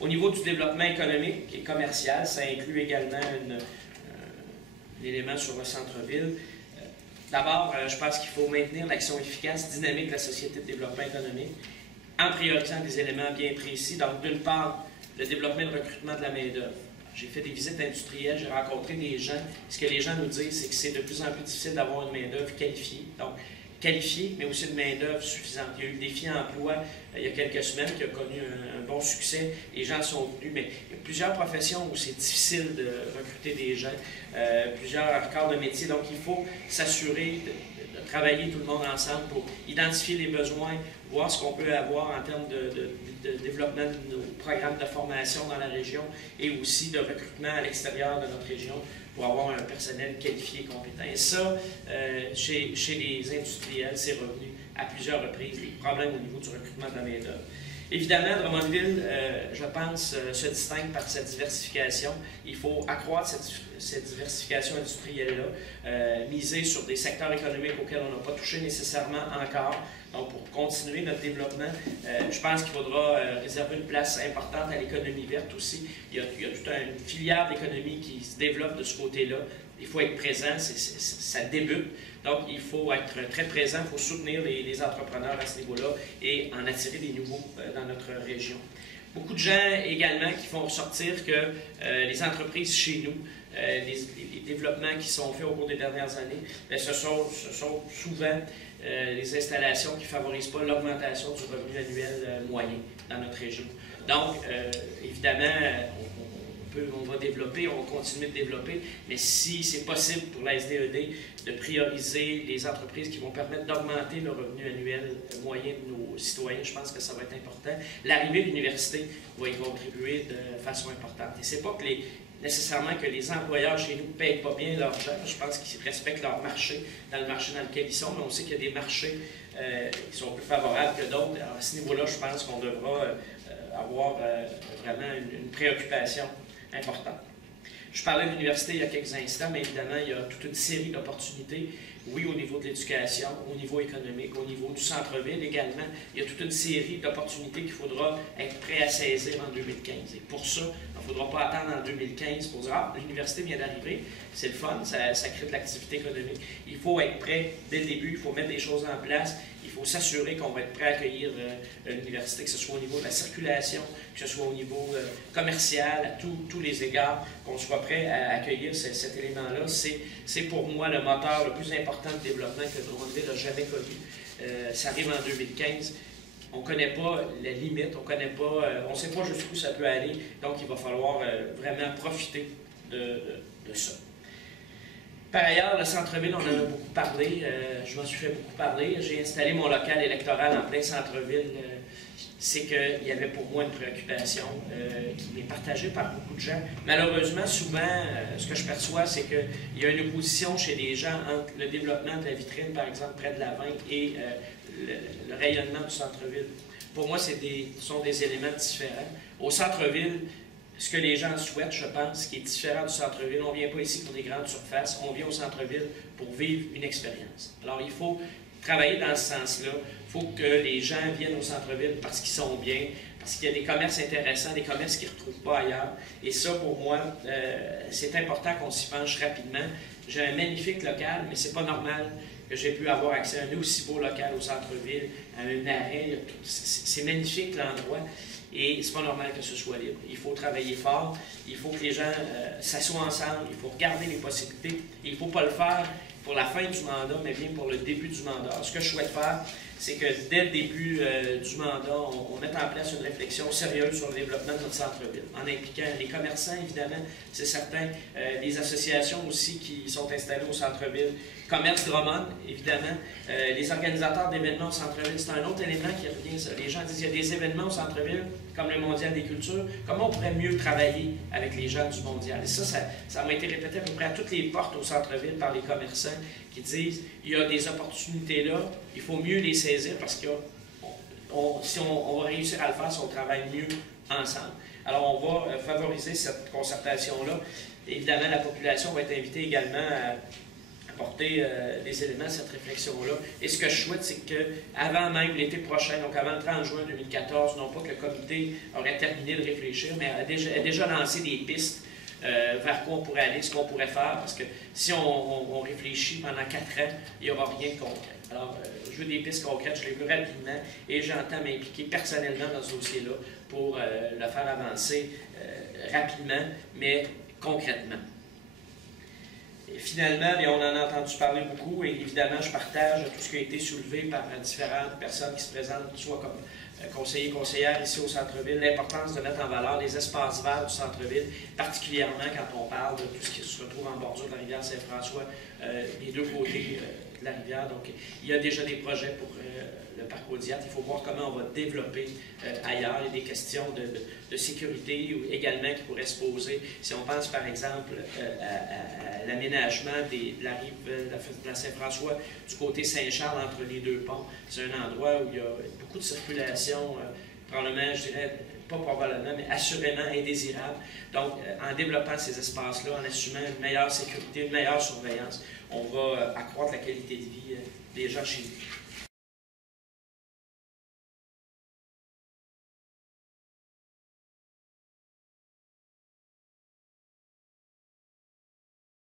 Au niveau du développement économique et commercial, ça inclut également un élément sur le centre-ville. D'abord, je pense qu'il faut maintenir l'action efficace, dynamique de la Société de développement économique, en priorisant des éléments bien précis. Donc, d'une part, le développement et le recrutement de la main-d'œuvre. J'ai fait des visites industrielles, j'ai rencontré des gens. Ce que les gens nous disent, c'est que c'est de plus en plus difficile d'avoir une main-d'œuvre qualifiée. Donc, qualifiée, mais aussi une main-d'œuvre suffisante. Il y a eu le défi emploi il y a quelques semaines qui a connu un bon succès. Les gens sont venus, mais il y a plusieurs professions où c'est difficile de recruter des gens, plusieurs corps de métier. Donc, il faut s'assurer de travailler tout le monde ensemble pour identifier les besoins, voir ce qu'on peut avoir en termes de développement de nos programmes de formation dans la région et aussi de recrutement à l'extérieur de notre région pour avoir un personnel qualifié et compétent. Et ça, chez les industriels, c'est revenu à plusieurs reprises, les problèmes au niveau du recrutement de la main-d'œuvre. Évidemment, Drummondville, je pense, se distingue par cette diversification. Il faut accroître cette diversification industrielle-là, miser sur des secteurs économiques auxquels on n'a pas touché nécessairement encore. Donc, pour continuer notre développement, je pense qu'il faudra réserver une place importante à l'économie verte aussi. Il y a toute une filière d'économie qui se développe de ce côté-là. Il faut être présent, ça débute. Donc, il faut être très présent, il faut soutenir les entrepreneurs à ce niveau-là et en attirer des nouveaux dans notre région. Beaucoup de gens également qui font ressortir que les entreprises chez nous, les développements qui sont faits au cours des dernières années, ce sont souvent les installations qui ne favorisent pas l'augmentation du revenu annuel moyen dans notre région. Donc, évidemment, on va développer, on va continuer de développer, mais si c'est possible pour la SDED de prioriser les entreprises qui vont permettre d'augmenter le revenu annuel moyen de nos citoyens, je pense que ça va être important. L'arrivée de l'université va y contribuer de façon importante. Et c'est pas que nécessairement que les employeurs chez nous ne payent pas bien leurs gens. Je pense qu'ils respectent leur marché, dans le marché dans lequel ils sont, mais on sait qu'il y a des marchés qui sont plus favorables que d'autres. Alors à ce niveau-là, je pense qu'on devra avoir vraiment une préoccupation importante. Je parlais de l'université il y a quelques instants, mais évidemment, il y a toute une série d'opportunités. Oui, au niveau de l'éducation, au niveau économique, au niveau du centre-ville également. Il y a toute une série d'opportunités qu'il faudra être prêt à saisir en 2015. Et pour ça, il ne faudra pas attendre en 2015 pour dire « Ah, l'université vient d'arriver, c'est le fun, ça crée de l'activité économique. » Il faut être prêt dès le début, il faut mettre des choses en place. Il faut s'assurer qu'on va être prêt à accueillir l'université, que ce soit au niveau de la circulation, que ce soit au niveau commercial, à tous les égards, qu'on soit prêt à accueillir cet élément-là. C'est pour moi le moteur le plus important de développement que Drummondville n'a jamais connu. Ça arrive en 2015. On ne connaît pas la limite, on ne sait pas jusqu'où ça peut aller, donc il va falloir vraiment profiter de ça. Par ailleurs, le centre-ville, on en a beaucoup parlé, je m'en suis fait beaucoup parler. J'ai installé mon local électoral en plein centre-ville. C'est qu'il y avait pour moi une préoccupation qui est partagée par beaucoup de gens. Malheureusement, souvent, ce que je perçois, c'est qu'il y a une opposition chez les gens entre le développement de la vitrine, par exemple, près de la Vin, et le rayonnement du centre-ville. Pour moi, ce sont des éléments différents. Au centre-ville, ce que les gens souhaitent, je pense, qui est différent du centre-ville. On ne vient pas ici pour des grandes surfaces, on vient au centre-ville pour vivre une expérience. Alors, il faut travailler dans ce sens-là. Il faut que les gens viennent au centre-ville parce qu'ils sont bien, parce qu'il y a des commerces intéressants, des commerces qu'ils ne retrouvent pas ailleurs. Et ça, pour moi, c'est important qu'on s'y penche rapidement. J'ai un magnifique local, mais c'est pas normal que j'ai pu avoir accès à un aussi beau local au centre-ville, à un arrêt. C'est magnifique l'endroit. Et c'est pas normal que ce soit libre. Il faut travailler fort, il faut que les gens s'assoient ensemble, il faut regarder les possibilités. Et il ne faut pas le faire pour la fin du mandat, mais bien pour le début du mandat. Alors, ce que je souhaite faire, c'est que dès le début du mandat, on mette en place une réflexion sérieuse sur le développement de notre centre-ville, en impliquant les commerçants, évidemment, c'est certain, les associations aussi qui sont installées au centre-ville, Commerce Drummond, évidemment, les organisateurs d'événements au centre-ville, c'est un autre élément qui revient, ça. Les gens disent qu'il y a des événements au centre-ville, comme le Mondial des cultures, comment on pourrait mieux travailler avec les gens du Mondial? Et ça m'a été répété à peu près à toutes les portes au centre-ville par les commerçants qui disent il y a des opportunités là, il faut mieux les saisir parce que si on va réussir à le faire si on travaille mieux ensemble. Alors, on va favoriser cette concertation-là. Évidemment, la population va être invitée également à apporter des éléments à cette réflexion-là. Et ce que je souhaite, c'est qu'avant même l'été prochain, donc avant le 30 juin 2014, non pas que le comité aurait terminé de réfléchir, mais a déjà lancé des pistes vers quoi on pourrait aller, ce qu'on pourrait faire, parce que si on réfléchit pendant 4 ans, il n'y aura rien de concret. Alors, je veux des pistes concrètes, je les veux rapidement, et j'entends m'impliquer personnellement dans ce dossier-là pour le faire avancer rapidement, mais concrètement. Et finalement, on en a entendu parler beaucoup, et évidemment, je partage tout ce qui a été soulevé par différentes personnes qui se présentent, soit comme conseillers et conseillères ici au centre-ville, l'importance de mettre en valeur les espaces verts du centre-ville, particulièrement quand on parle de tout ce qui se retrouve en bordure de la rivière Saint-François, des deux côtés de la rivière. Donc, il y a déjà des projets pour le parc Audiat. Il faut voir comment on va développer ailleurs. Il y a des questions de sécurité également qui pourraient se poser. Si on pense par exemple à l'aménagement de la rive de la Saint-François du côté Saint-Charles entre les deux ponts, c'est un endroit où il y a beaucoup de circulation, probablement, je dirais, pas probablement, mais assurément indésirable. Donc, en développant ces espaces-là, en assumant une meilleure sécurité, une meilleure surveillance, on va accroître la qualité de vie des gens chez nous.